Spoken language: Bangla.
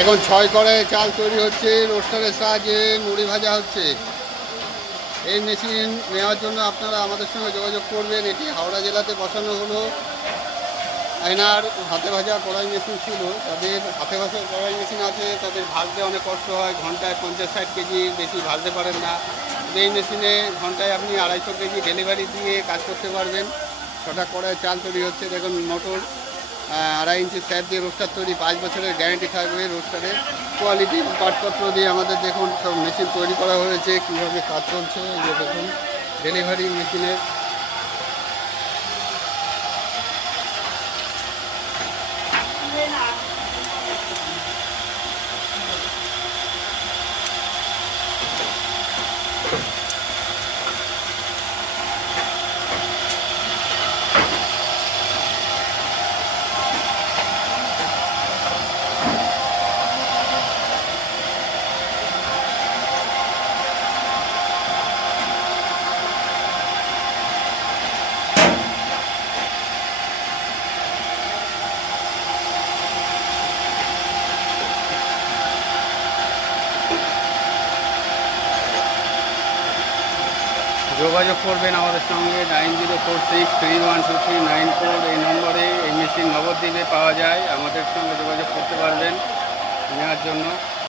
এখন 6 করে চাল তৈরি হচ্ছে, রোস্টারের সাহায্যে মুড়ি ভাজা হচ্ছে। এই মেশিন নেওয়ার জন্য আপনারা আমাদের সঙ্গে যোগাযোগ করবেন। এটি হাওড়া জেলাতে বসানো হলো। এনার হাতে ভাজা কড়াই মেশিন ছিল, তাদের হাতে ভাজা কড়াই মেশিন আছে, তাদের ভাজতে অনেক কষ্ট হয়, ঘন্টায় 50-60 কেজি বেশি ভাজতে পারেন না। এই মেশিনে ঘন্টায় আপনি 250 কেজি ডেলিভারি দিয়ে কাজ করতে পারবেন। 6টা কড়াই চাল তৈরি হচ্ছে। দেখুন মোটর 2.5 ইঞ্চি স্যার দিয়ে রোস্টার তৈরি, 5 বছরের গ্যারেন্টি থাকবে রোস্টারের। কোয়ালিটি পাটপত্র দিয়ে আমাদের দেখুন সব মেশিন তৈরি করা হয়েছে। কীভাবে কাজ চলছে এই যে দেখুন ডেলিভারি মেশিনের। যোগাযোগ করবেন আমাদের সঙ্গে 9046312394 এই নম্বরে। এই মেশিন নবদ্বীপে পাওয়া যায়, আমাদের সঙ্গে যোগাযোগ করতে পারবেন নেওয়ার জন্য।